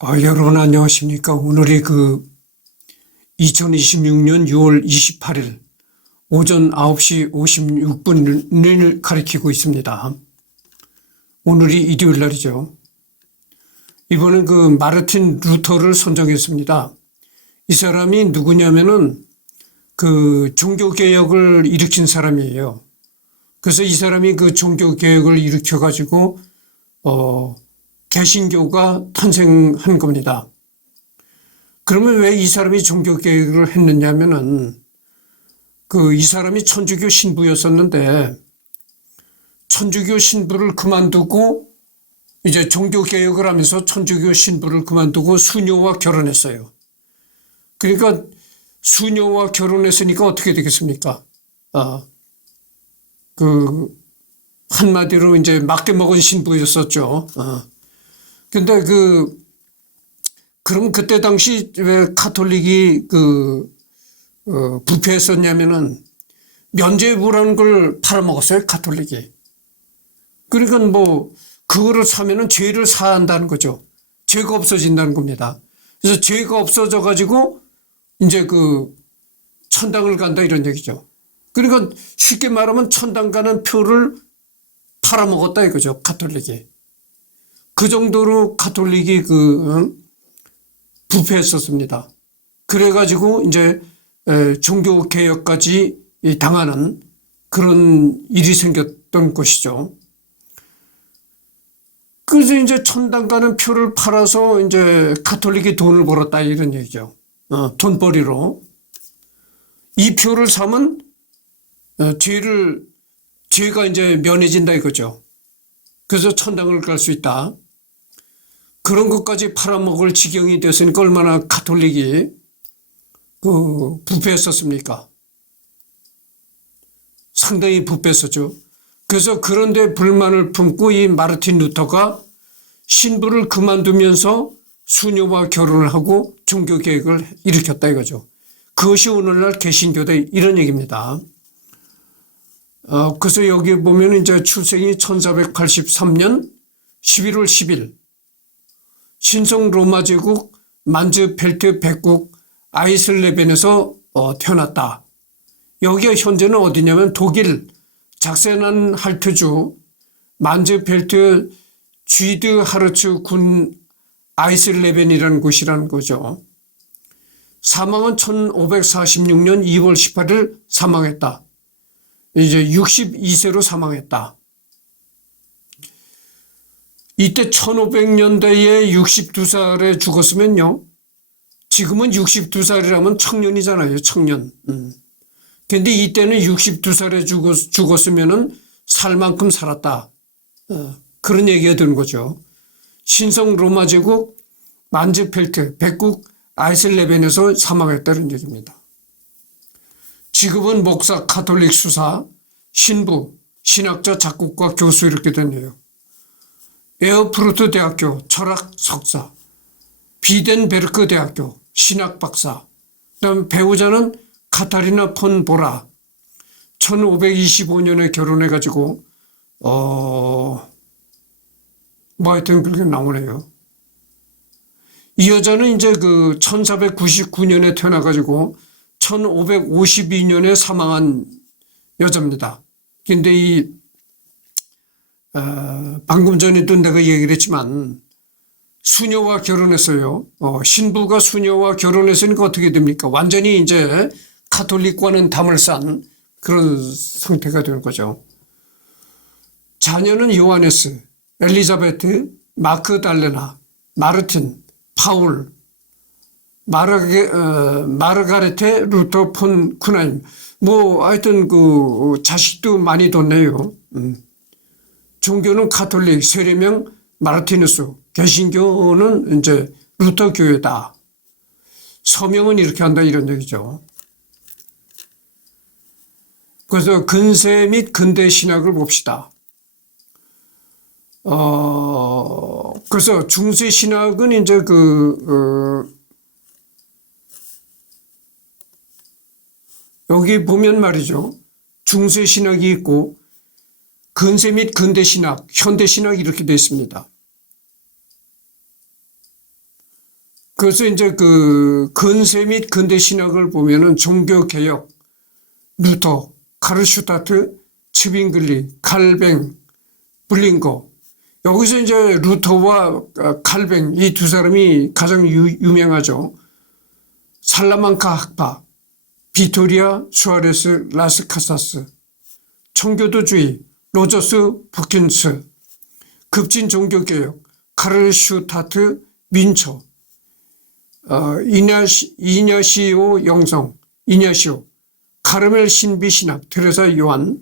여러분 안녕하십니까. 오늘이 2026년 6월 28일 오전 9시 56분을 가리키고 있습니다. 오늘이 일요일 날이죠. 이번엔 마르틴 루터를 선정했습니다. 이 사람이 누구냐면은 종교개혁을 일으킨 사람이에요. 그래서 이 사람이 종교개혁을 일으켜가지고, 개신교가 탄생한 겁니다. 그러면 왜 이 사람이 종교개혁을 했느냐면은, 이 사람이 천주교 신부였었는데, 천주교 신부를 그만두고, 이제 종교개혁을 하면서 천주교 신부를 그만두고 수녀와 결혼했어요. 그러니까 수녀와 결혼했으니까 어떻게 되겠습니까? 한마디로 이제 맞게 먹은 신부였었죠. 근데 그럼 그때 당시 왜 카톨릭이 부패했었냐면은 면죄부라는 걸 팔아먹었어요, 카톨릭이. 그러니까 그거를 사면은 죄를 사한다는 거죠. 죄가 없어진다는 겁니다. 그래서 죄가 없어져가지고 이제 천당을 간다 이런 얘기죠. 그러니까 쉽게 말하면 천당 가는 표를 팔아먹었다 이거죠, 카톨릭이. 그 정도로 카톨릭이 부패했었습니다. 그래가지고 이제 종교 개혁까지 당하는 그런 일이 생겼던 것이죠. 그래서 이제 천당 가는 표를 팔아서 이제 카톨릭이 돈을 벌었다 이런 얘기죠. 돈벌이로. 이 표를 사면 죄가 이제 면해진다 이거죠. 그래서 천당을 갈 수 있다. 그런 것까지 팔아먹을 지경이 됐으니까 얼마나 카톨릭이 부패했었습니까? 상당히 부패했었죠. 그래서 그런데 불만을 품고 이 마르틴 루터가 신부를 그만두면서 수녀와 결혼을 하고 종교개혁을 일으켰다 이거죠. 그것이 오늘날 개신교다 이런 얘기입니다. 그래서 여기 보면 이제 출생이 1483년 11월 10일 신성 로마 제국 만즈펠트 백국 아이슬레벤에서 태어났다. 여기가 현재는 어디냐면 독일 작센한 할트주 만즈펠트 쥐드하르츠 군 아이슬레벤이라는 곳이라는 거죠. 사망은 1546년 2월 18일 사망했다. 이제 62세로 사망했다. 이때 1500년대에 62살에 죽었으면요. 지금은 62살이라면 청년이잖아요. 청년. 근데 이때는 62살에 죽었으면은 살 만큼 살았다. 그런 얘기가 되는 거죠. 신성 로마 제국 만즈펠트 백국 아이슬레벤에서 사망했다는 얘기입니다. 직업은 목사, 카톨릭 수사, 신부, 신학자, 작곡가, 교수 이렇게 됐네요. 에어프루트 대학교 철학 석사, 비덴베르크 대학교 신학 박사, 그다음 배우자는 카타리나 폰 보라, 1525년에 결혼해가지고 하여튼 그렇게 나오네요. 이 여자는 이제 1499년에 태어나가지고 1552년에 사망한 여자입니다. 근데 방금 전에도 내가 얘기를 했지만, 수녀와 결혼했어요. 신부가 수녀와 결혼했으니까 어떻게 됩니까? 완전히 이제 카톨릭과는 담을 싼 그런 상태가 되는 거죠. 자녀는 요하네스, 엘리자베트, 마크달레나, 마르틴, 파울, 마르가레테 루터 폰 쿠나임. 하여튼 자식도 많이 뒀네요. 종교는 카톨릭, 세례명 마르티누스, 개신교는 이제 루터 교회다. 서명은 이렇게 한다 이런 얘기죠. 그래서 근세 및 근대 신학을 봅시다. 그래서 중세 신학은 이제 여기 보면 말이죠. 중세 신학이 있고 근세 및 근대 신학, 현대 신학 이렇게 되어 있습니다. 그래서 이제 그 근세 및 근대 신학을 보면은 종교개혁, 루터, 카르슈타트, 츠빙글리, 칼뱅, 블링거. 여기서 이제 루터와 칼뱅 이 두 사람이 가장 유명하죠. 살라만카 학파, 비토리아 수아레스 라스카사스, 청교도주의, 로저스 부킨스, 급진 종교개혁, 카르슈타트 민처, 이냐시오 영성, 이냐시오, 카르멜 신비신학, 테레사 요한,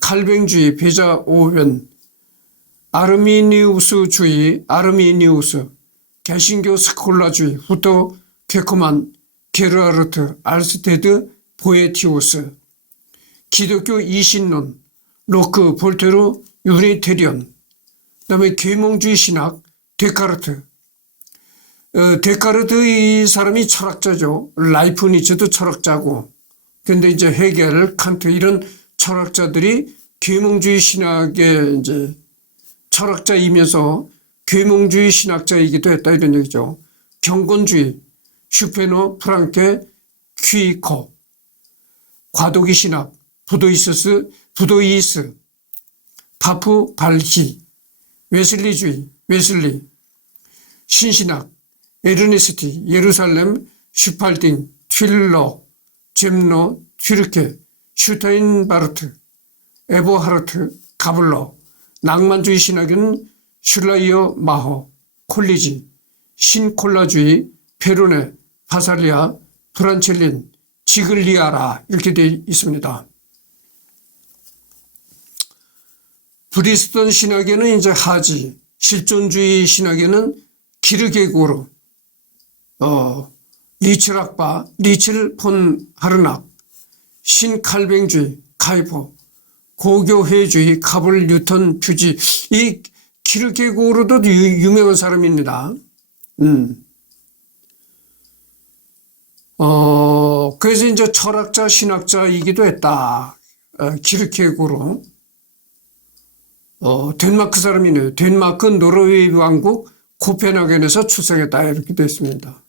칼뱅주의, 베자 오웬, 아르미니우스주의, 아르미니우스, 개신교 스콜라주의, 후터 케코만, 게르하르트, 알스테드, 보에티우스, 기독교 이신론, 로크, 볼테르, 유니테리언, 그다음에 계몽주의 신학, 데카르트. 데카르트 이 사람이 철학자죠. 라이프니츠도 철학자고. 근데 이제 헤겔, 칸트 이런 철학자들이 계몽주의 신학의 이제 철학자이면서 계몽주의 신학자이기도 했다 이런 얘기죠. 경건주의, 슈페너, 프랑케, 퀴코, 과도기 신학, 부도이스, 파프 발히, 웨슬리주의, 웨슬리, 신신학, 에르네스티, 예루살렘, 슈팔딩, 튠러, 젬노, 튀르케, 슈타인바르트, 에버하르트, 가블러, 낭만주의 신학은 슐라이어 마허, 콜리지, 신콜라주의, 페로네, 파살리아, 프란첼린, 지글리아라 이렇게 되어 있습니다. 브리스톤 신학에는 이제 하지, 실존주의 신학에는 키르게고르, 리첼학파, 리첼 폰 하르낙, 신칼뱅주의, 카이퍼, 고교회주의, 카블 뉴턴 퓨지, 이 키르게고르도 유명한 사람입니다. 그래서 이제 철학자, 신학자이기도 했다. 키르케고르. 덴마크 사람이네요. 덴마크 노르웨이 왕국 코펜하겐에서 출생했다. 이렇게 되어 있습니다.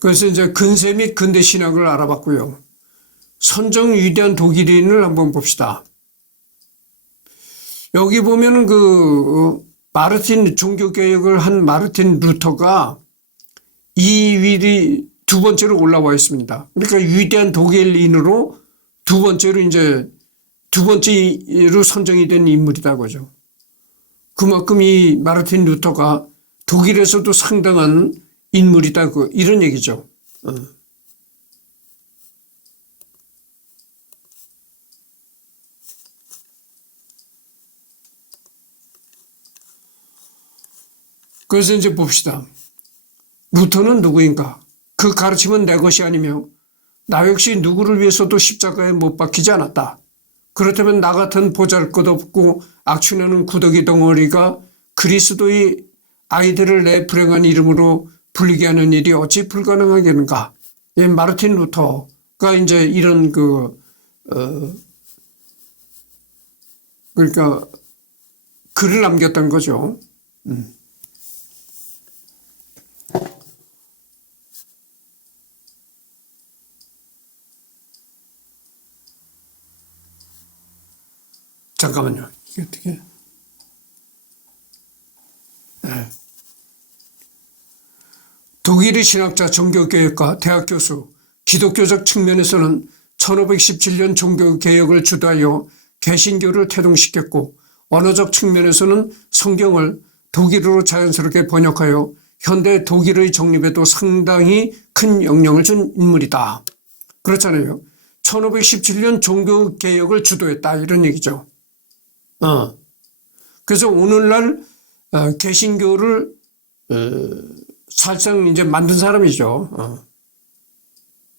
그래서 이제 근세 및 근대 신학을 알아봤고요. 선정 위대한 독일인을 한번 봅시다. 여기 보면은 마르틴 종교개혁을 한 마르틴 루터가 2위리 두 번째로 올라와 있습니다. 그러니까 위대한 독일인으로 두 번째로 선정이 된 인물이다 그죠. 그만큼 이 마르틴 루터가 독일에서도 상당한 인물이다 이런 얘기죠. 그래서 이제 봅시다. 루터는 누구인가? 그 가르침은 내 것이 아니며 나 역시 누구를 위해서도 십자가에 못 박히지 않았다. 그렇다면 나 같은 보잘것없고 악취나는 구더기 덩어리가 그리스도의 아이들을 내 불행한 이름으로 불리게 하는 일이 어찌 불가능하겠는가? 예, 마르틴 루터가 이제 이런 그러니까 글을 남겼던 거죠. 잠깐만요. 이게 어떻게? 네. 독일의 신학자, 종교개혁가, 대학 교수, 기독교적 측면에서는 1517년 종교개혁을 주도하여 개신교를 태동시켰고 언어적 측면에서는 성경을 독일어로 자연스럽게 번역하여 현대 독일의 정립에도 상당히 큰 영향을 준 인물이다. 그렇잖아요. 1517년 종교개혁을 주도했다 이런 얘기죠. 그래서 오늘날 개신교를 사실상 이제 만든 사람이죠.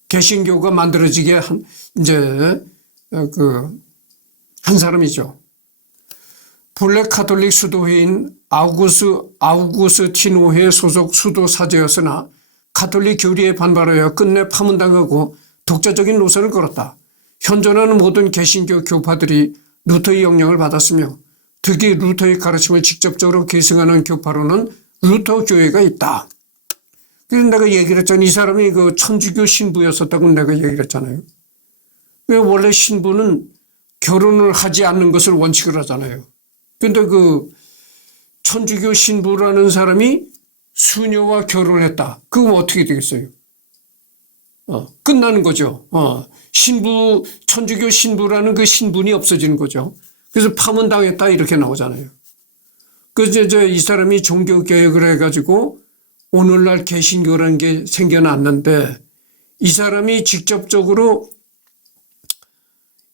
개신교가 만들어지게 한 사람이죠. 본래 카톨릭 수도회인 아우구스티노회 소속 수도사제였으나 카톨릭 교리에 반발하여 끝내 파문당하고 독자적인 노선을 걸었다. 현존하는 모든 개신교 교파들이 루터의 영향을 받았으며 특히 루터의 가르침을 직접적으로 계승하는 교파로는 루터 교회가 있다. 그래서 내가 얘기를 했잖아요. 이 사람이 그 천주교 신부였었다고 내가 얘기를 했잖아요. 원래 신부는 결혼을 하지 않는 것을 원칙을 하잖아요. 근데 그 천주교 신부라는 사람이 수녀와 결혼했다. 그럼 어떻게 되겠어요? 끝나는 거죠. 신부, 천주교 신부라는 그 신분이 없어지는 거죠. 그래서 파문당했다 이렇게 나오잖아요. 그래서 이제 이 사람이 종교개혁을 해가지고 오늘날 개신교라는 게 생겨났는데 이 사람이 직접적으로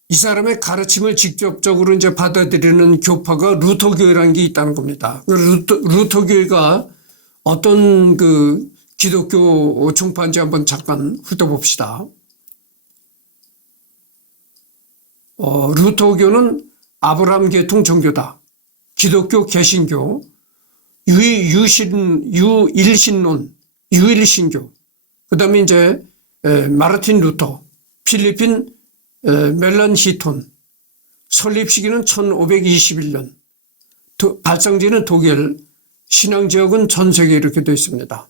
이 사람의 가르침을 직접적으로 이제 받아들이는 교파가 루터교회라는 게 있다는 겁니다. 루터교회가 어떤 그 기독교 종파인지 한번 잠깐 훑어봅시다. 루터교는 아브라함 계통 종교다. 기독교 개신교, 유일신론, 유일신교. 그 다음에 이제 마르틴 루터, 필리핀 멜란히톤, 설립 시기는 1521년, 발상지는 독일, 신앙지역은 전 세계 이렇게 되어 있습니다.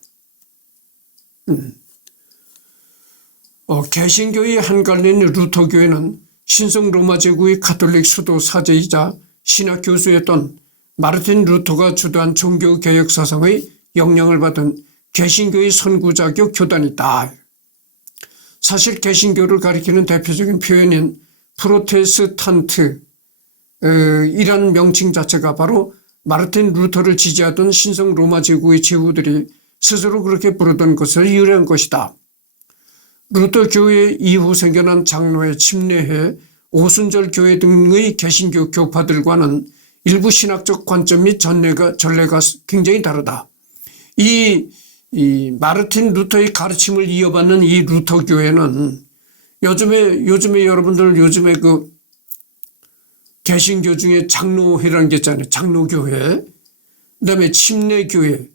개신교의 한갈래인 루터교회는 신성 로마 제국의 가톨릭 수도 사제이자 신학 교수였던 마르틴 루터가 주도한 종교개혁 사상의 영향을 받은 개신교의 선구자교 교단이다. 사실 개신교를 가리키는 대표적인 표현인 프로테스탄트 이란 명칭 자체가 바로 마르틴 루터를 지지하던 신성 로마 제국의 제후들이 스스로 그렇게 부르던 것을 유래한 것이다. 루터 교회 이후 생겨난 장로회, 침례회, 오순절 교회 등의 개신교 교파들과는 일부 신학적 관점 및 전례가 굉장히 다르다. 이 마르틴 루터의 가르침을 이어받는 이 루터 교회는 요즘에 여러분들 요즘에 그 개신교 중에 장로회라는 게 있잖아요. 장로교회, 그다음에 침례교회,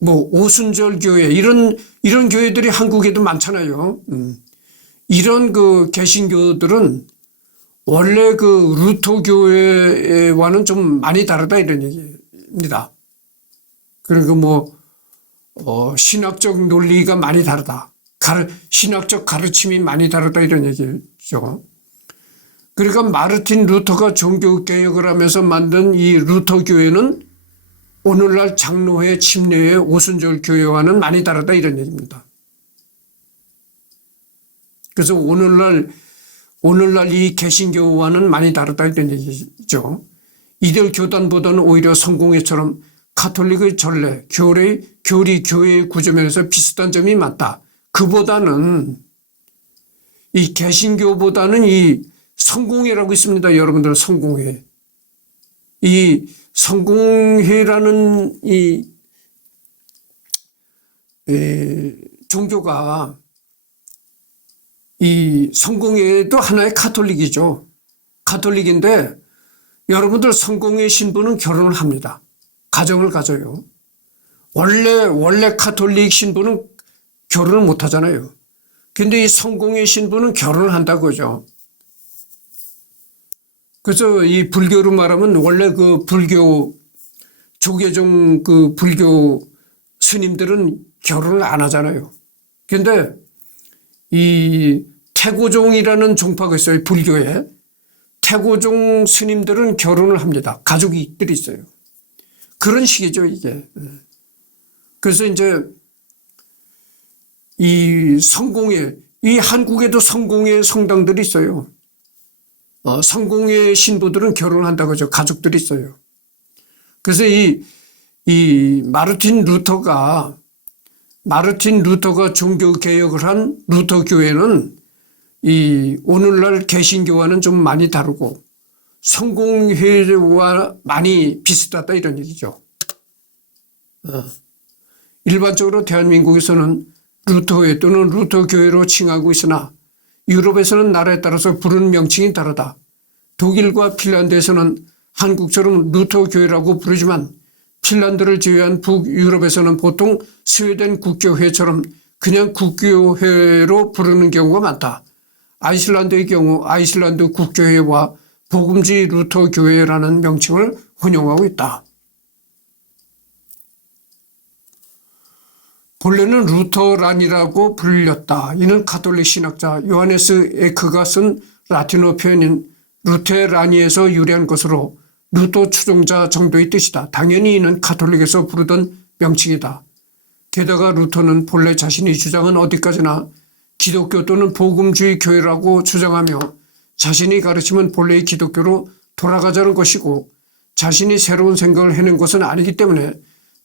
뭐 오순절 교회 이런 교회들이 한국에도 많잖아요. 이런 그 개신교들은 원래 그 루터 교회와는 좀 많이 다르다 이런 얘기입니다. 그리고 뭐 신학적 논리가 많이 다르다. 신학적 가르침이 많이 다르다 이런 얘기죠. 그러니까 마르틴 루터가 종교개혁을 하면서 만든 이 루터 교회는 오늘날 장로회, 침례회, 오순절 교회와는 많이 다르다 이런 얘기입니다. 그래서 오늘날 이 개신교와는 많이 다르다 이런 얘기죠. 이들 교단보다는 오히려 성공회처럼 가톨릭의 전례, 교리, 교회의 구조면에서 비슷한 점이 많다. 그보다는 이 개신교보다는 이 성공회라고 있습니다. 여러분들 성공회. 이 성공회라는 이 종교가 이 성공회도 하나의 가톨릭이죠. 가톨릭인데 여러분들 성공회 신부는 결혼을 합니다. 가정을 가져요. 원래 가톨릭 신부는 결혼을 못 하잖아요. 근데 이 성공회 신부는 결혼을 한다고죠. 그래서 이 불교로 말하면 원래 그 불교 조계종 그 불교 스님들은 결혼을 안 하잖아요. 근데 이 태고종이라는 종파가 있어요. 불교에. 태고종 스님들은 결혼을 합니다. 가족들이 있어요. 그런 식이죠, 이게. 그래서 이제 이 성공회, 이 한국에도 성공회 성당들이 있어요. 성공회 신부들은 결혼한다고 하죠. 가족들이 있어요. 그래서 이 마르틴 루터가 종교 개혁을 한 루터 교회는 이 오늘날 개신교와는 좀 많이 다르고 성공회와 많이 비슷하다 이런 얘기죠. 일반적으로 대한민국에서는 루터회 또는 루터 교회로 칭하고 있으나 유럽에서는 나라에 따라서 부르는 명칭이 다르다. 독일과 핀란드에서는 한국처럼 루터 교회라고 부르지만 핀란드를 제외한 북유럽에서는 보통 스웨덴 국교회처럼 그냥 국교회로 부르는 경우가 많다. 아이슬란드의 경우 아이슬란드 국교회와 복음지 루터 교회라는 명칭을 혼용하고 있다. 본래는 루터란이라고 불렸다. 이는 가톨릭 신학자 요하네스 에크가 쓴 라틴어 표현인 루테라니에서 유래한 것으로 루터 추종자 정도의 뜻이다. 당연히 이는 가톨릭에서 부르던 명칭이다. 게다가 루터는 본래 자신의 주장은 어디까지나 기독교 또는 복음주의 교회라고 주장하며 자신의 가르침은 본래의 기독교로 돌아가자는 것이고 자신이 새로운 생각을 해낸 것은 아니기 때문에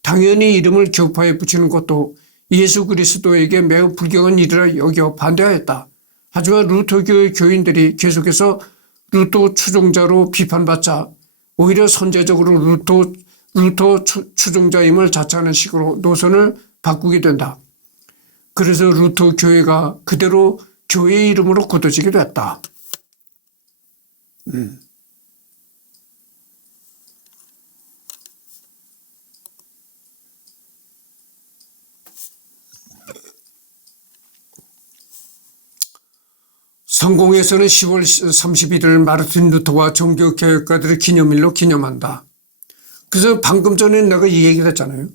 당연히 이름을 교파에 붙이는 것도 예수 그리스도에게 매우 불경한 일이라 여겨 반대하였다. 하지만 루터교의 교인들이 계속해서 루터 추종자로 비판받자 오히려 선제적으로 루터 추종자임을 자처하는 식으로 노선을 바꾸게 된다. 그래서 루터 교회가 그대로 교회의 이름으로 굳어지게 됐다. 성공회에서는 10월 31일 마르틴 루터와 종교개혁가들의 기념일로 기념한다. 그래서 방금 전에 내가 이 얘기를 했잖아요.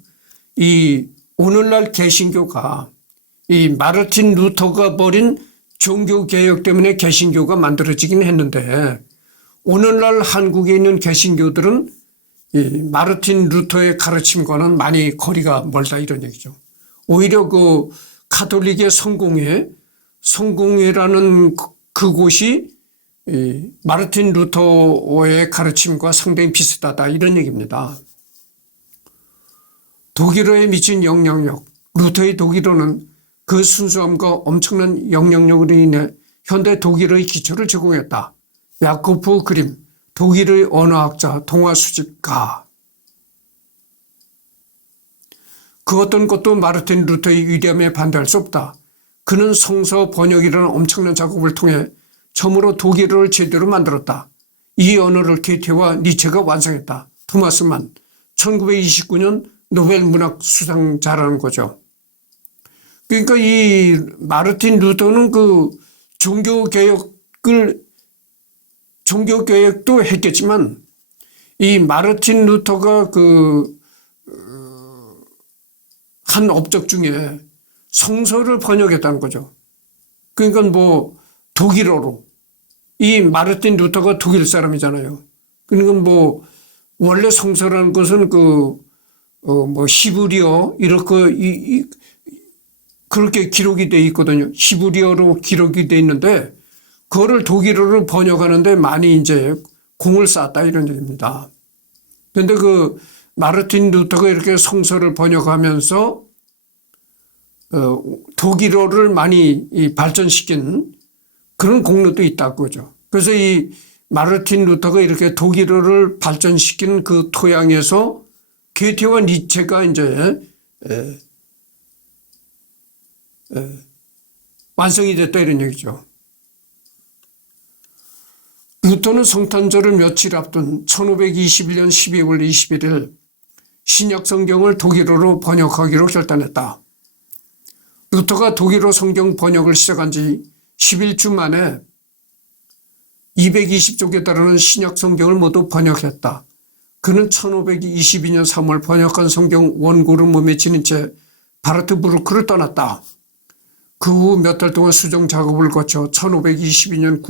이 오늘날 개신교가 이 마르틴 루터가 벌인 종교개혁 때문에 개신교가 만들어지긴 했는데 오늘날 한국에 있는 개신교들은 이 마르틴 루터의 가르침과는 많이 거리가 멀다 이런 얘기죠. 오히려 그 가톨릭의 성공회라는 그곳이 마르틴 루터의 가르침과 상당히 비슷하다 이런 얘기입니다. 독일어에 미친 영향력, 루터의 독일어는 그 순수함과 엄청난 영향력으로 인해 현대 독일어의 기초를 제공했다. 야코프 그림, 독일의 언어학자, 동화 수집가. 그 어떤 것도 마르틴 루터의 위대함에 반대할 수 없다. 그는 성서 번역이라는 엄청난 작업을 통해 처음으로 독일어를 제대로 만들었다. 이 언어를 게테와 니체가 완성했다. 토마스 만, 1929년 노벨 문학 수상자라는 거죠. 그러니까 이 마르틴 루터는 그 종교개혁도 했겠지만 이 마르틴 루터가 한 업적 중에 성서를 번역했다는 거죠. 그러니까 뭐 독일어로 이 마르틴 루터가 독일 사람이잖아요. 그러니까 뭐 원래 성서라는 것은 히브리어 이렇게 그렇게 기록이 돼 있거든요. 히브리어로 기록이 돼 있는데 그거를 독일어로 번역하는데 많이 이제 공을 쌓았다 이런 얘기입니다. 그런데 그 마르틴 루터가 이렇게 성서를 번역하면서 독일어를 많이 발전시킨 그런 공로도 있다고 그죠. 그래서 이 마르틴 루터가 이렇게 독일어를 발전시킨 그 토양에서 게테와 니체가 이제 완성이 됐다 이런 얘기죠. 루터는 성탄절을 며칠 앞둔 1521년 12월 21일 신약 성경을 독일어로 번역하기로 결단했다. 루터가 독일어 성경 번역을 시작한 지 11주 만에 220쪽에 달하는 신약 성경을 모두 번역했다. 그는 1522년 3월 번역한 성경 원고를 몸에 지닌 채 바르트부르크를 떠났다. 그 후 몇 달 동안 수정 작업을 거쳐 1522년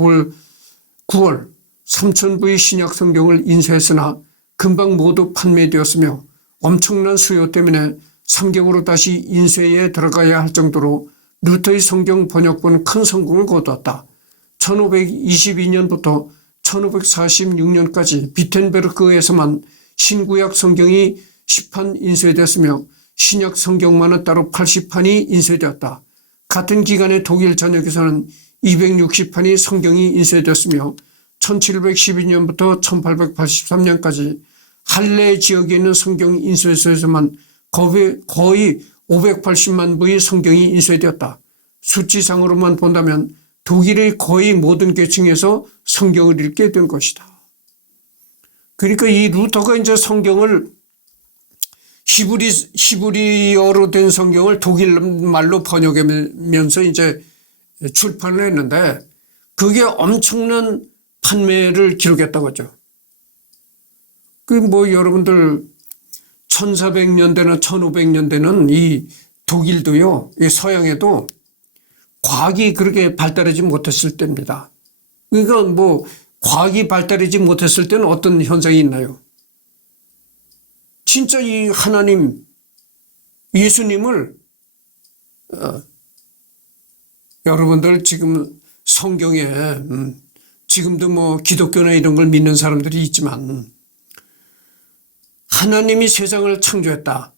9월 3,000부의 신약 성경을 인쇄했으나 금방 모두 판매되었으며 엄청난 수요 때문에 3개월로 다시 인쇄에 들어가야 할 정도로 루터의 성경 번역본은 큰 성공을 거두었다. 1522년부터 1546년까지 비텐베르크에서만 신구약 성경이 10판 인쇄됐으며 신약 성경만은 따로 80판이 인쇄되었다. 같은 기간에 독일 전역에서는 260판이 성경이 인쇄됐으며 1712년부터 1883년까지 할레 지역에 있는 성경 인쇄소에서만 거의 580만 부의 성경이 인쇄되었다. 수치상으로만 본다면 독일의 거의 모든 계층에서 성경을 읽게 된 것이다. 그러니까 이 루터가 이제 성경을 히브리어로 된 성경을 독일말로 번역하면서 이제 출판을 했는데 그게 엄청난 판매를 기록했다고 하죠. 그 뭐 여러분들 1400년대나 1500년대는 이 독일도요, 이 서양에도 과학이 그렇게 발달하지 못했을 때입니다. 그러니까 뭐 과학이 발달하지 못했을 때는 어떤 현상이 있나요? 진짜 이 하나님, 예수님을 여러분들 지금 성경에 지금도 뭐 기독교나 이런 걸 믿는 사람들이 있지만 하나님이 세상을 창조했다.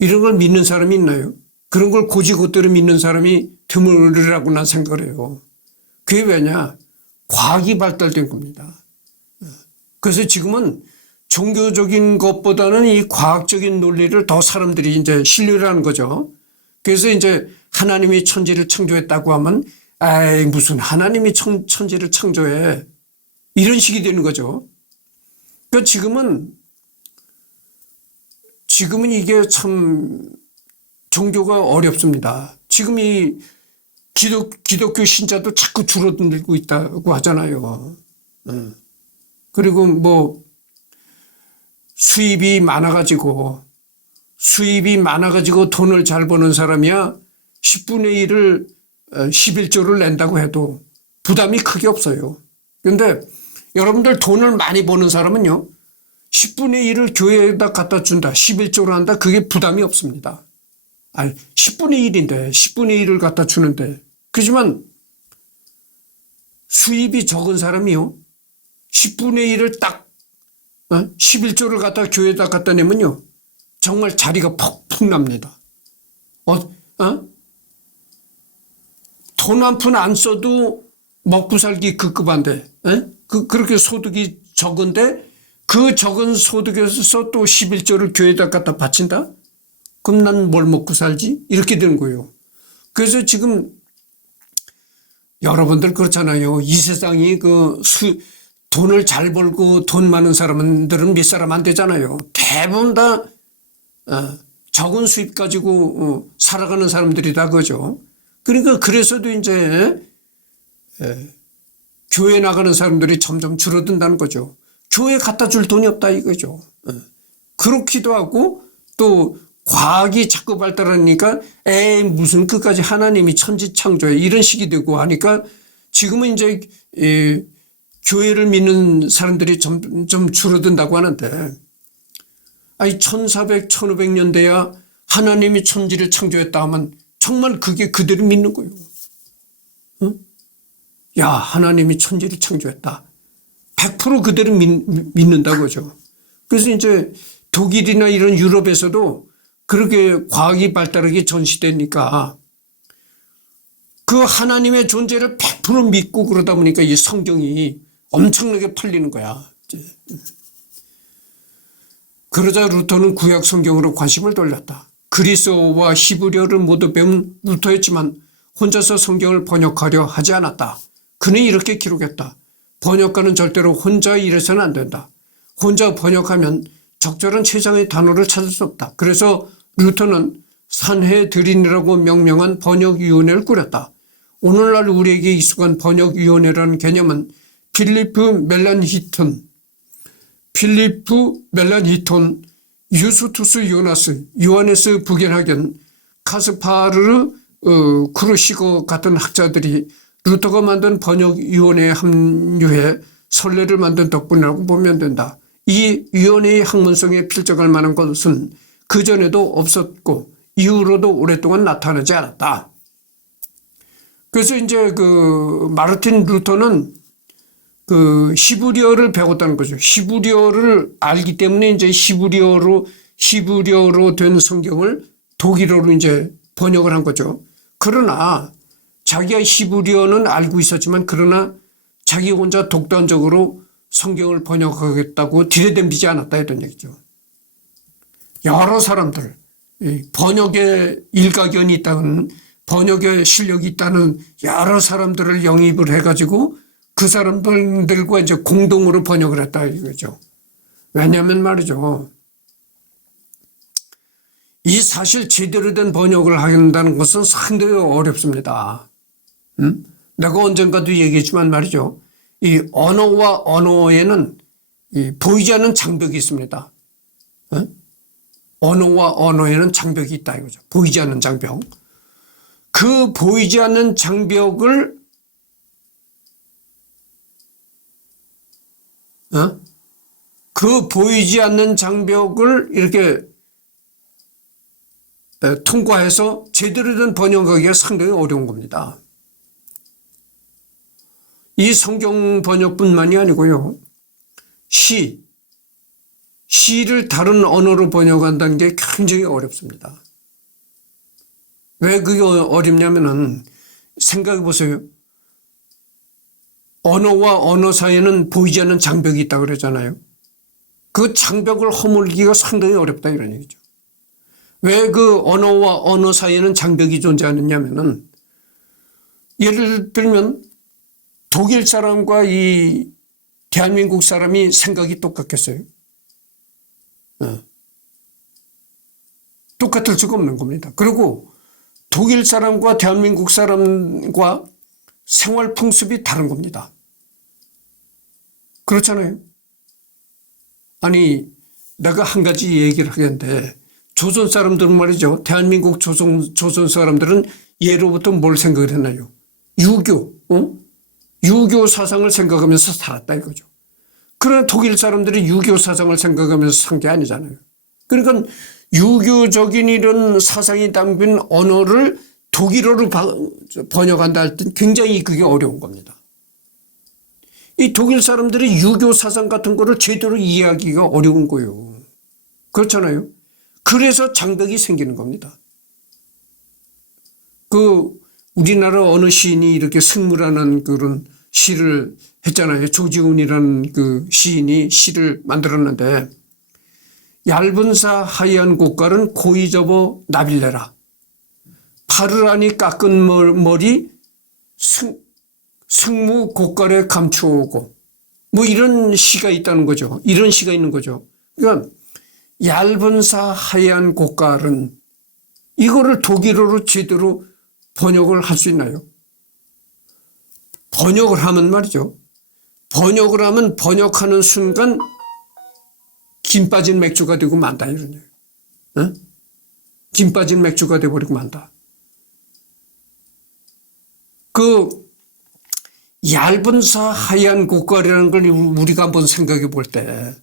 이런 걸 믿는 사람이 있나요? 그런 걸 곧이곧대로 믿는 사람이 드물으라고 난 생각을 해요. 그게 왜냐? 과학이 발달된 겁니다. 그래서 지금은 종교적인 것보다는 이 과학적인 논리를 더 사람들이 이제 신뢰를 하는 거죠. 그래서 이제 하나님이 천지를 창조했다고 하면 에이 무슨 하나님이 천지를 창조해. 이런 식이 되는 거죠. 그러니까 지금은 이게 참 종교가 어렵습니다. 지금 이 기독교 신자도 자꾸 줄어들고 있다고 하잖아요. 그리고 뭐 수입이 많아가지고 돈을 잘 버는 사람이야 10분의 1을 11조를 낸다고 해도 부담이 크게 없어요. 그런데 여러분들 돈을 많이 버는 사람은요 10분의 1을 교회에다 갖다 준다 11조를 한다 그게 부담이 없습니다. 아니 10분의 1인데 10분의 1을 갖다 주는데 그렇지만 수입이 적은 사람이요 10분의 1을 딱 11조를 갖다 교회에다 갖다 내면요 정말 자리가 퍽퍽 납니다. 돈 한 푼 안 써도 먹고 살기 급급한데 그렇게 소득이 적은데 그 적은 소득에서 또 11조를 교회에다 갖다 바친다? 그럼 난 뭘 먹고 살지? 이렇게 되는 거예요. 그래서 지금 여러분들 그렇잖아요. 이 세상이 돈을 잘 벌고 돈 많은 사람들은 몇 사람 안 되잖아요. 대부분 다 적은 수입 가지고 살아가는 사람들이다 그죠. 그러니까 그래서도 이제 교회 나가는 사람들이 점점 줄어든다는 거죠. 교회 갖다 줄 돈이 없다 이거죠. 그렇기도 하고 또 과학이 자꾸 발달하니까 에이 무슨 끝까지 하나님이 천지 창조해 이런 식이 되고 하니까 지금은 이제 교회를 믿는 사람들이 점점 줄어든다고 하는데 아니 1400, 1500년대야 하나님이 천지를 창조했다 하면 정말 그게 그대로 믿는 거예요. 야 하나님이 천지를 창조했다. 100% 그대로 믿는다고 하죠. 그래서 이제 독일이나 이런 유럽에서도 그렇게 과학이 발달하기 전 시대니까 그 하나님의 존재를 100% 믿고 그러다 보니까 이 성경이 엄청나게 팔리는 거야. 그러자 루터는 구약 성경으로 관심을 돌렸다. 그리스어와 히브리어를 모두 배운 루터였지만 혼자서 성경을 번역하려 하지 않았다. 그는 이렇게 기록했다. 번역가는 절대로 혼자 일해서는 안 된다. 혼자 번역하면 적절한 최상의 단어를 찾을 수 없다. 그래서 루터는 산헤드린이라고 명명한 번역위원회를 꾸렸다. 오늘날 우리에게 익숙한 번역위원회라는 개념은 필리프 멜란히톤, 유스투스 요나스, 요하네스 부겐하겐, 카스파르 크루시거 같은 학자들이 루터가 만든 번역위원회에 합류해 선례를 만든 덕분이라고 보면 된다. 이 위원회의 학문성에 필적할 만한 것은 그전에도 없었고 이후로도 오랫동안 나타나지 않았다. 그래서 이제 마르틴 루터는 히브리어를 배웠다는 거죠. 히브리어를 알기 때문에 이제 히브리어로 된 성경을 독일어로 이제 번역을 한 거죠. 그러나 자기가 히브리어는 알고 있었지만 그러나 자기 혼자 독단적으로 성경을 번역하겠다고 들이댐비지 않았다 이런 얘기죠. 여러 사람들, 번역에 일가견이 있다는 번역에 실력이 있다는 여러 사람들을 영입을 해가지고 그 사람들과 이제 공동으로 번역을 했다 이거죠. 왜냐하면 말이죠. 이 사실 제대로 된 번역을 한다는 것은 상당히 어렵습니다. 내가 언젠가도 얘기했지만 말이죠. 이 언어와 언어에는 이 보이지 않는 장벽이 있습니다. 어? 언어와 언어에는 장벽이 있다 이거죠. 보이지 않는 장벽. 그 보이지 않는 장벽을 그 보이지 않는 장벽을 이렇게 통과해서 제대로 된 번역하기가 상당히 어려운 겁니다. 이 성경 번역뿐만이 아니고요. 시를 다른 언어로 번역한다는 게 굉장히 어렵습니다. 왜 그게 어렵냐면은 생각해 보세요. 언어와 언어 사이에는 보이지 않는 장벽이 있다고 그러잖아요. 그 장벽을 허물기가 상당히 어렵다 이런 얘기죠. 왜 그 언어와 언어 사이에는 장벽이 존재하느냐면은 예를 들면 독일 사람과 이 대한민국 사람이 생각이 똑같겠어요? 똑같을 수가 없는 겁니다. 그리고 독일 사람과 대한민국 사람과 생활 풍습이 다른 겁니다. 그렇잖아요. 아니 내가 한 가지 얘기를 하겠는데 조선 사람들은 말이죠. 대한민국 조선 사람들은 예로부터 뭘 생각을 했나요? 유교, 유교 사상을 생각하면서 살았다 이거죠. 그러나 독일 사람들이 유교 사상을 생각하면서 산 게 아니잖아요. 그러니까 유교적인 이런 사상이 담긴 언어를 독일어로 번역한다 할 때 굉장히 그게 어려운 겁니다. 이 독일 사람들이 유교 사상 같은 거를 제대로 이해하기가 어려운 거예요. 그렇잖아요. 그래서 장벽이 생기는 겁니다. 우리나라 어느 시인이 이렇게 승무라는 그런 시를 했잖아요. 조지훈이라는 그 시인이 시를 만들었는데 얇은 사 하얀 곡갈은 고이 접어 나빌래라. 파르라니 깎은 머리 승무 곡갈에 감추오고 뭐 이런 시가 있다는 거죠. 이런 시가 있는 거죠. 그러니까 얇은 사 하얀 곡갈은 이거를 독일어로 제대로 번역을 할 수 있나요? 번역을 하면 말이죠. 번역을 하면 번역하는 순간 김 빠진 맥주가 되고 만다 이런 얘기예요. 어? 김 빠진 맥주가 되어버리고 만다. 얇은 사 하얀 곡갈이라는 걸 우리가 한번 생각해 볼 때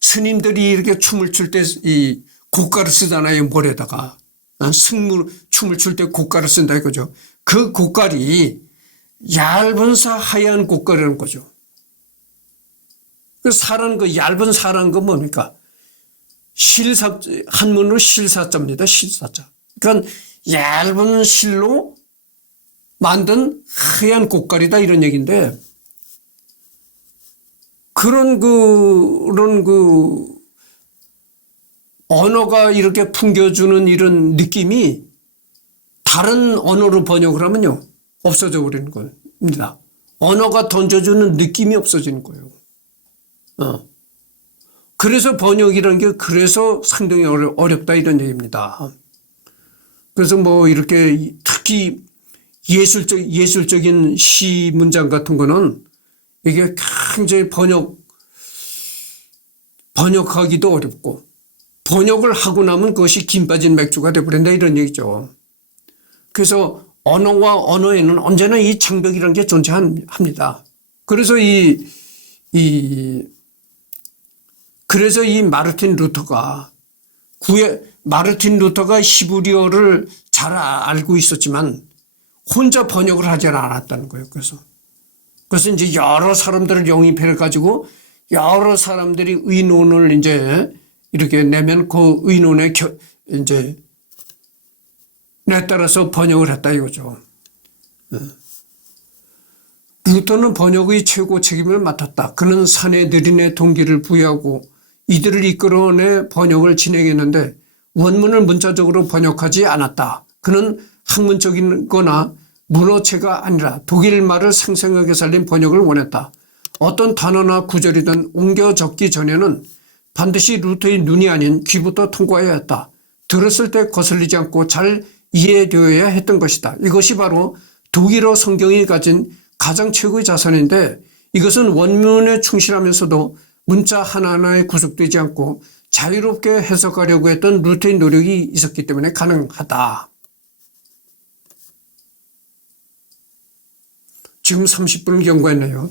스님들이 이렇게 춤을 출 때 이 곡갈을 쓰잖아요. 머리에다가. 춤을 출 때 곡갈을 쓴다 이거죠. 그 곡갈이 얇은 사 하얀 곡갈이라는 거죠. 얇은 사라는 건 뭡니까? 한문으로 실사자입니다. 실사자. 그러니까 얇은 실로 만든 하얀 곡갈이다 이런 얘기인데 그런 언어가 이렇게 풍겨주는 이런 느낌이 다른 언어로 번역을 하면요. 없어져 버리는 겁니다. 언어가 던져주는 느낌이 없어지는 거예요. 그래서 번역이라는 게 그래서 상당히 어렵다 이런 얘기입니다. 그래서 뭐 이렇게 특히 예술적인 시 문장 같은 거는 이게 굉장히 번역하기도 어렵고 번역을 하고 나면 그것이 김 빠진 맥주가 되어버린다 이런 얘기죠. 그래서 언어와 언어에는 언제나 이 장벽이라는 게 존재합니다. 그래서 그래서 이 마르틴 루터가 히브리어를 잘 알고 있었지만 혼자 번역을 하지 않았다는 거예요. 그래서 이제 여러 사람들을 영입해 가지고 여러 사람들이 의논을 이제 이렇게 내면 그 의논에 이제 따라서 번역을 했다 이거죠. 루터는 번역의 최고 책임을 맡았다. 그는 사내들인의 동기를 부여하고 이들을 이끌어내 번역을 진행했는데 원문을 문자적으로 번역하지 않았다. 그는 학문적인 거나 문어체가 아니라 독일 말을 생생하게 살린 번역을 원했다. 어떤 단어나 구절이든 옮겨 적기 전에는 반드시 루터의 눈이 아닌 귀부터 통과해야 했다. 들었을 때 거슬리지 않고 잘 이해되어야 했던 것이다. 이것이 바로 독일어 성경이 가진 가장 최고의 자산인데 이것은 원문에 충실하면서도 문자 하나하나에 구속되지 않고 자유롭게 해석하려고 했던 루터의 노력이 있었기 때문에 가능하다. 지금 30분을 경과했네요.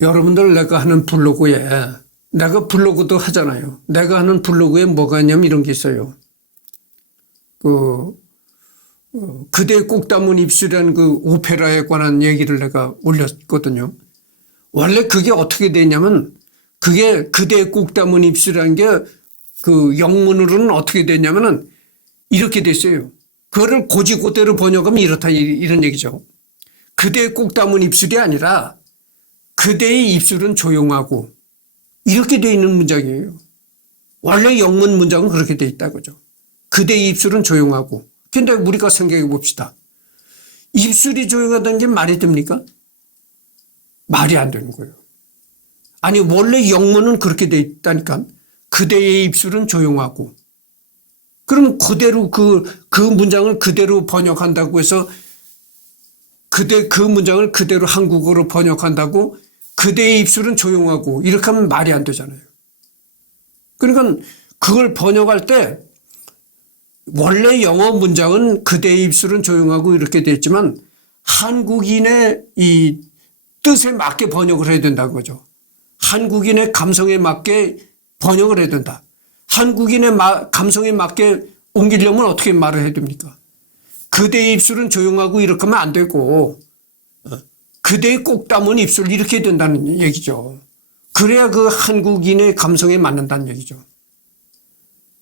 여러분들 내가 하는 블로그에, 내가 블로그도 하잖아요. 내가 하는 블로그에 뭐가 있냐면 이런 게 있어요. 그대의 꼭 담은 입술이라는 그 오페라에 관한 얘기를 내가 올렸거든요. 원래 그게 어떻게 됐냐면, 그게 그대의 꼭 담은 입술이라는 게 그 영문으로는 어떻게 됐냐면은 이렇게 됐어요. 그거를 고지고대로 번역하면 이렇다, 이런 얘기죠. 그대의 꼭 담은 입술이 아니라 그대의 입술은 조용하고, 이렇게 돼 있는 문장이에요. 원래 영문 문장은 그렇게 돼 있다 그죠. 그대의 입술은 조용하고. 근데 우리가 생각해 봅시다. 입술이 조용하다는 게 말이 됩니까? 말이 안 되는 거예요. 아니 원래 영문은 그렇게 돼 있다니까. 그대의 입술은 조용하고. 그럼 그대로 그 문장을 그대로 번역한다고 해서 그 문장을 그대로 한국어로 번역한다고 그대의 입술은 조용하고 이렇게 하면 말이 안 되잖아요. 그러니까 그걸 번역할 때 원래 영어 문장은 그대의 입술은 조용하고 이렇게 돼 있지만 한국인의 이 뜻에 맞게 번역을 해야 된다는 거죠. 한국인의 감성에 맞게 번역을 해야 된다. 한국인의 감성에 맞게 옮기려면 어떻게 말을 해야 됩니까? 그대의 입술은 조용하고 이렇게 하면 안 되고 그대의 꼭 담은 입술 이렇게 된다는 얘기죠. 그래야 그 한국인의 감성에 맞는다는 얘기죠.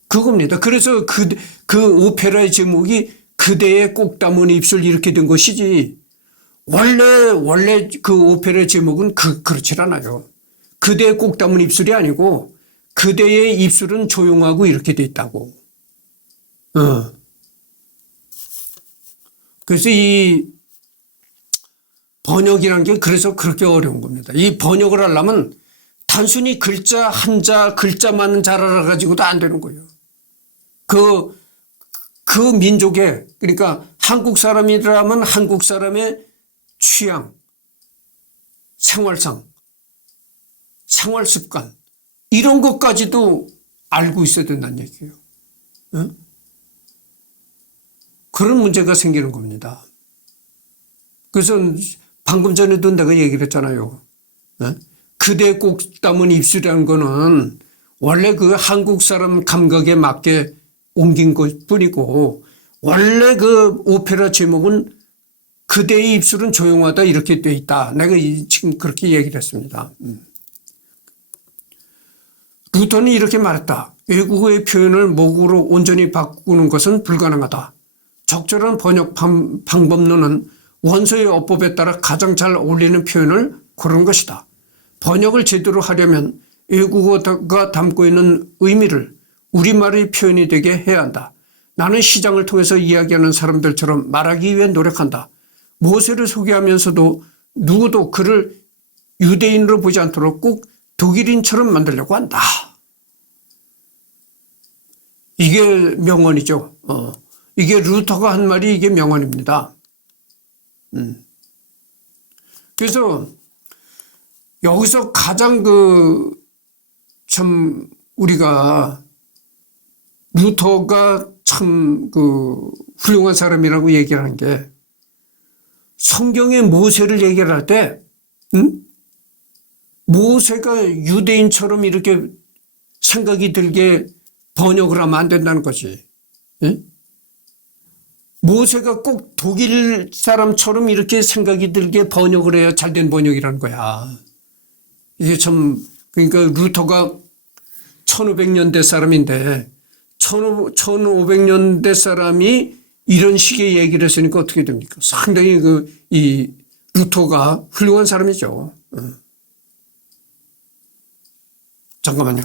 그겁니다. 그래서 그 오페라의 제목이 그대의 꼭 담은 입술 이렇게 된 것이지 원래 그 오페라의 제목은 그렇지 않아요. 그대의 꼭 담은 입술이 아니고 그대의 입술은 조용하고 이렇게 돼 있다고. 그래서 이 번역이라는 게 그래서 그렇게 어려운 겁니다. 이 번역을 하려면 단순히 글자 한자 글자만 잘 알아가지고도 안 되는 거예요. 그 민족의 그러니까 한국 사람이라면 한국 사람의 취향, 생활상, 생활 습관 이런 것까지도 알고 있어야 된다는 얘기예요. 그런 문제가 생기는 겁니다. 그래서 방금 전에도 내가 얘기를 했잖아요. 그대 꼭 담은 입술이라는 거는 원래 그 한국 사람 감각에 맞게 옮긴 것 뿐이고 원래 그 오페라 제목은 그대의 입술은 조용하다 이렇게 돼 있다. 내가 지금 그렇게 얘기를 했습니다. 루터는 이렇게 말했다. 외국어의 표현을 모국어로 온전히 바꾸는 것은 불가능하다. 적절한 번역 방법론은 원서의 어법에 따라 가장 잘 어울리는 표현을 고르는 것이다. 번역을 제대로 하려면 외국어가 담고 있는 의미를 우리말의 표현이 되게 해야 한다. 나는 시장을 통해서 이야기하는 사람들처럼 말하기 위해 노력한다. 모세를 소개하면서도 누구도 그를 유대인으로 보지 않도록 꼭 독일인처럼 만들려고 한다. 이게 명언이죠. 이게 루터가 한 말이 이게 명언입니다. 그래서 여기서 가장 참 우리가 루터가 참 훌륭한 사람이라고 얘기하는 게 성경의 모세를 얘기할 때 모세가 유대인처럼 이렇게 생각이 들게 번역을 하면 안 된다는 거지. 모세가 꼭 독일 사람처럼 이렇게 생각이 들게 번역을 해야 잘된 번역이라는 거야. 이게 참 그러니까 루터가 1500년대 사람인데 1500년대 사람이 이런 식의 얘기를 했으니까 어떻게 됩니까? 상당히 이 루터가 훌륭한 사람이죠. 잠깐만요.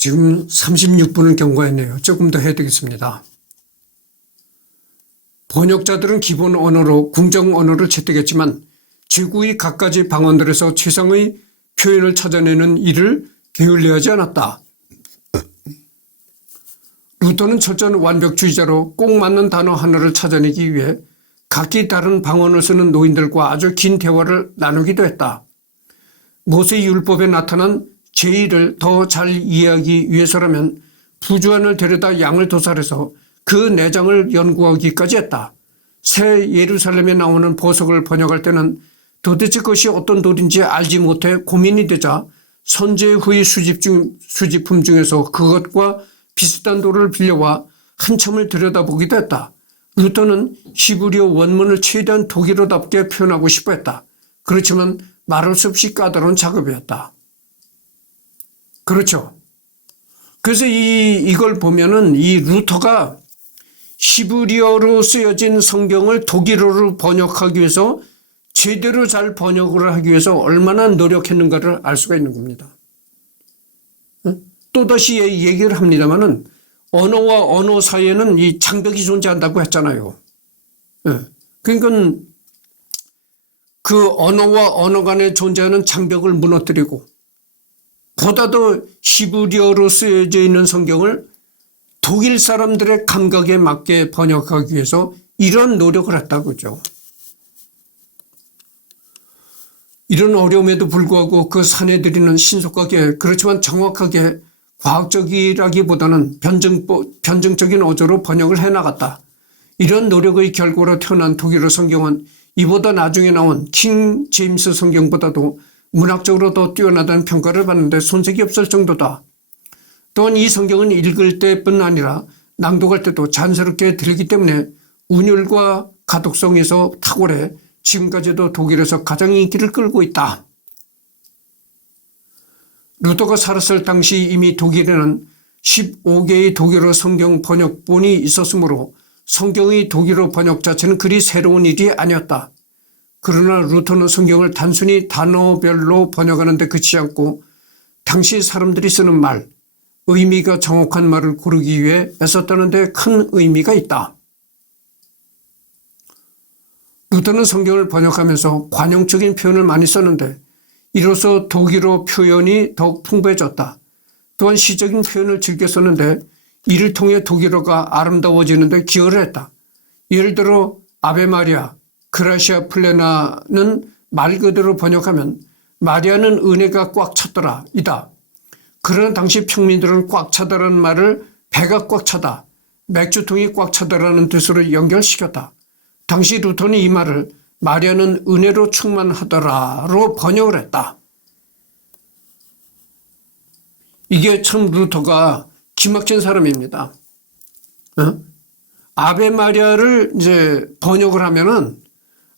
지금 36분을 경과했네요. 조금 더 해야 되겠습니다. 번역자들은 기본 언어로 궁정 언어를 채택했지만 지구의 갖가지 방언들에서 최상의 표현을 찾아내는 일을 게을리하지 않았다. 루터는 철저한 완벽주의자로 꼭 맞는 단어 하나를 찾아내기 위해 각기 다른 방언을 쓰는 노인들과 아주 긴 대화를 나누기도 했다. 모세 율법에 나타난 제의를 더 잘 이해하기 위해서라면 부주안을 데려다 양을 도살해서 그 내장을 연구하기까지 했다. 새 예루살렘에 나오는 보석을 번역할 때는 도대체 그것이 어떤 돌인지 알지 못해 고민이 되자 선제후의 수집품 중에서 그것과 비슷한 돌을 빌려와 한참을 들여다보기도 했다. 루터는 히브리어 원문을 최대한 독일어답게 표현하고 싶어 했다. 그렇지만 말할 수 없이 까다로운 작업이었다. 그렇죠. 그래서 이걸 보면은 이 루터가 히브리어로 쓰여진 성경을 독일어로 번역하기 위해서 제대로 잘 번역을 하기 위해서 얼마나 노력했는가를 알 수가 있는 겁니다. 또다시 얘기를 합니다마는 언어와 언어 사이에는 이 장벽이 존재한다고 했잖아요. 그러니까 그 언어와 언어 간에 존재하는 장벽을 무너뜨리고 보다도 히브리어로 쓰여져 있는 성경을 독일 사람들의 감각에 맞게 번역하기 위해서 이런 노력을 했다고죠. 이런 어려움에도 불구하고 그 사내들이는 신속하게 그렇지만 정확하게 과학적이라기보다는 변증적인 어조로 번역을 해나갔다. 이런 노력의 결과로 태어난 독일어 성경은 이보다 나중에 나온 킹 제임스 성경보다도 문학적으로 더 뛰어나다는 평가를 받는데 손색이 없을 정도다. 또한 이 성경은 읽을 때뿐 아니라 낭독할 때도 자연스럽게 들리기 때문에 운율과 가독성에서 탁월해 지금까지도 독일에서 가장 인기를 끌고 있다. 루터가 살았을 당시 이미 독일에는 15개의 독일어 성경 번역본이 있었으므로 성경의 독일어 번역 자체는 그리 새로운 일이 아니었다. 그러나 루터는 성경을 단순히 단어별로 번역하는 데 그치지 않고 당시 사람들이 쓰는 말, 의미가 정확한 말을 고르기 위해 애썼다는 데 큰 의미가 있다. 루터는 성경을 번역하면서 관용적인 표현을 많이 썼는데 이로써 독일어 표현이 더욱 풍부해졌다. 또한 시적인 표현을 즐겨 썼는데 이를 통해 독일어가 아름다워지는 데 기여를 했다. 예를 들어 아베 마리아, 그라시아 플레나는 말 그대로 번역하면 마리아는 은혜가 꽉 찼더라 이다. 그러나 당시 평민들은 꽉 차다라는 말을 배가 꽉 차다, 맥주통이 꽉 차다라는 뜻으로 연결시켰다. 당시 루터는 이 말을 마리아는 은혜로 충만하더라로 번역을 했다. 이게 참 루터가 기막힌 사람입니다. 아베 마리아를 이제 번역을 하면은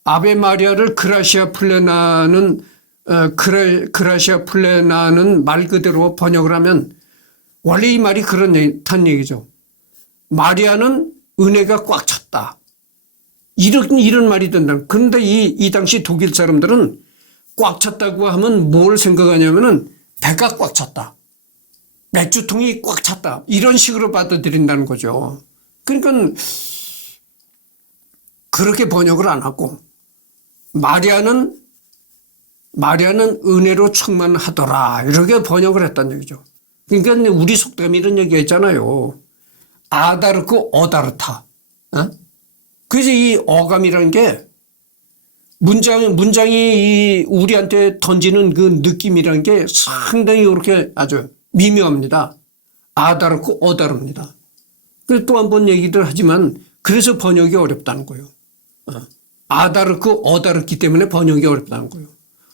아베 마리아를 그라시아 플레나는 말 그대로 번역을 하면 원래 이 말이 그렇다는 얘기죠. 마리아는 은혜가 꽉 찼다. 이런 말이 된다. 그런데 이 당시 독일 사람들은 꽉 찼다고 하면 뭘 생각하냐면은 배가 꽉 찼다, 맥주통이 꽉 찼다, 이런 식으로 받아들인다는 거죠. 그러니까 그렇게 번역을 안 하고 마리아는 은혜로 충만하더라 이렇게 번역을 했다는 얘기죠. 그러니까 우리 속담이 이런 얘기가 있잖아요. 아다르고 어다르타. 그래서 이 어감이라는 게 문장이 우리한테 던지는 그 느낌이라는 게 상당히 이렇게 아주 미묘합니다. 아다르고 어다릅니다. 그래서 또 한 번 얘기를 하지만 그래서 번역이 어렵다는 거예요. 아다르고 어다르기 때문에 번역이 어렵다는 거예요.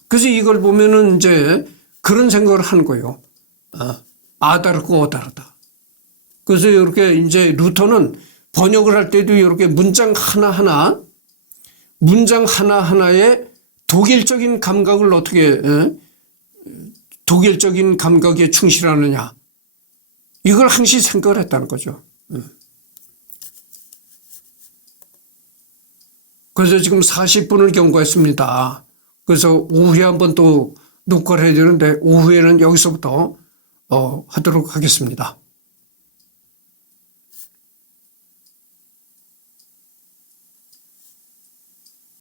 그래서 이걸 보면은 이제 그런 생각을 하는 거예요. 아다르고 어다르다. 그래서 이렇게 이제 루터는 번역을 할 때도 이렇게 문장 하나하나에 독일적인 감각을 어떻게, 독일적인 감각에 충실하느냐. 이걸 항시 생각을 했다는 거죠. 그래서 지금 40분을 경과했습니다. 그래서 오후에 한번 또 녹화를 해야 되는데 오후에는 여기서부터 하도록 하겠습니다.